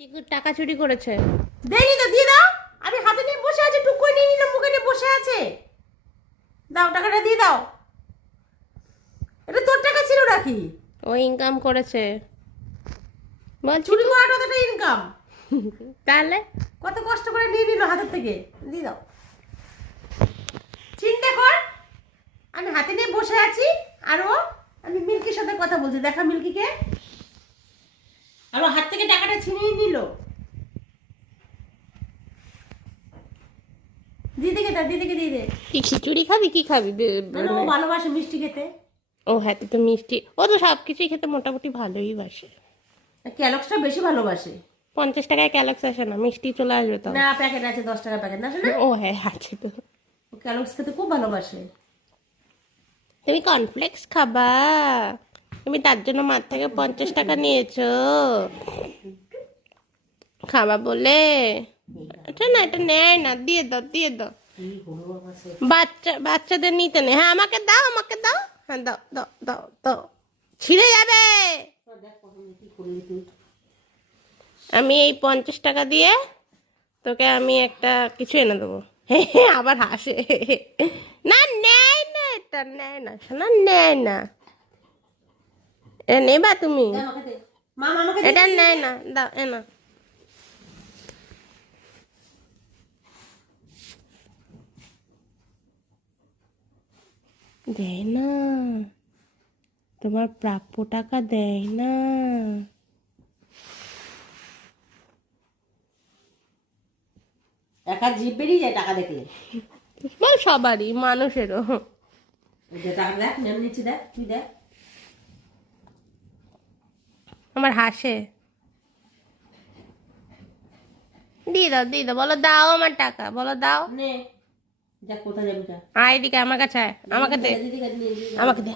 চিকুর টাকা চুরি করেছে। দেয়নি তো, দিয়ে দাও। আমি হাতে নিয়ে বসে আছি, টুক করে নিয়ে নিলাম, মুখে নিয়ে বসে আছে। দাও, টাকাটা দিয়ে দাও। এটা তোর টাকা ছিল নাকি? ও ইনকাম করেছে বলছি চুরি করাটা তো একটা ইনকাম। তাহলে কত কষ্ট করে নিয়ে নিল হাতের থেকে। দিয়ে দাও। চিন্তা কর, আমি হাতে নিয়ে বসে আছি, আর ও, আমি মিল্কির সাথে কথা বলছি। দেখা মিল্কিকে, আর ও হাত থেকে টাকাটা ছিনিয়ে নিল। দিদিকে দা, দিদিকে দিয়ে দে। কি খিচুড়ি খাবি, কি খাবি? না না, ও ভালোবাসে মিষ্টি খেতে। ও হ্যাঁ, তুই তো মিষ্টি, ও তো সব কিছুই খেতে মোটামুটি ভালোই বাসে। ক্যালক্সটা বেশি ভালোবাসে। 50 টাকায় ক্যালাক্স আসে না, মিষ্টি চলে আসবে তো। না, প্যাকেট আছে, 10 টাকা প্যাকেট, না আসে না? ও হ্যাঁ আছে তো। ও ক্যালক্স খেতে খুব ভালোবাসে। তুমি কর্নফ্লেক্স খাবা, তুমি তার জন্য মার থেকে 50 টাকা নিয়েছো খাবা বলে। এটা না, এটা নেয় না, দিয়ে দাও, দিয়ে দাও। বাচ্চাদের নিতে নেই। হ্যাঁ আমাকে দাও, আমাকে দাও। হ্যাঁ দাও দাও দাও দাও, ছিঁড়ে যাবে। আমি এই 50 টাকা দিয়ে তোকে আমি একটা কিছু এনে দেবো। আবার হাসে। না নেয় না, এটা নেয় না শোনা, নেয় না। এটা নেবা তুমি? এটা নেয় না, দাও এ না। দেয় না, তোমার প্রাপ্য টাকা দেয় না। একা জিভ বেরিয়ে যায় টাকা দেখলে। বল সবারই, মানুষেরও। টাকা দেখ, নেম নিচ্ছি, দেখ তুই দেখ। আমার হাসে। দিয়ে দাও, দিয়ে দাও, বলো দাও আমার টাকা, বলো দাও। নে, দেখ কোথায় যাবি তা। আয় এদিকে আমার কাছে আয়, আমাকে দে, দিদিকে নিয়ে দিদি। আমাকে দে,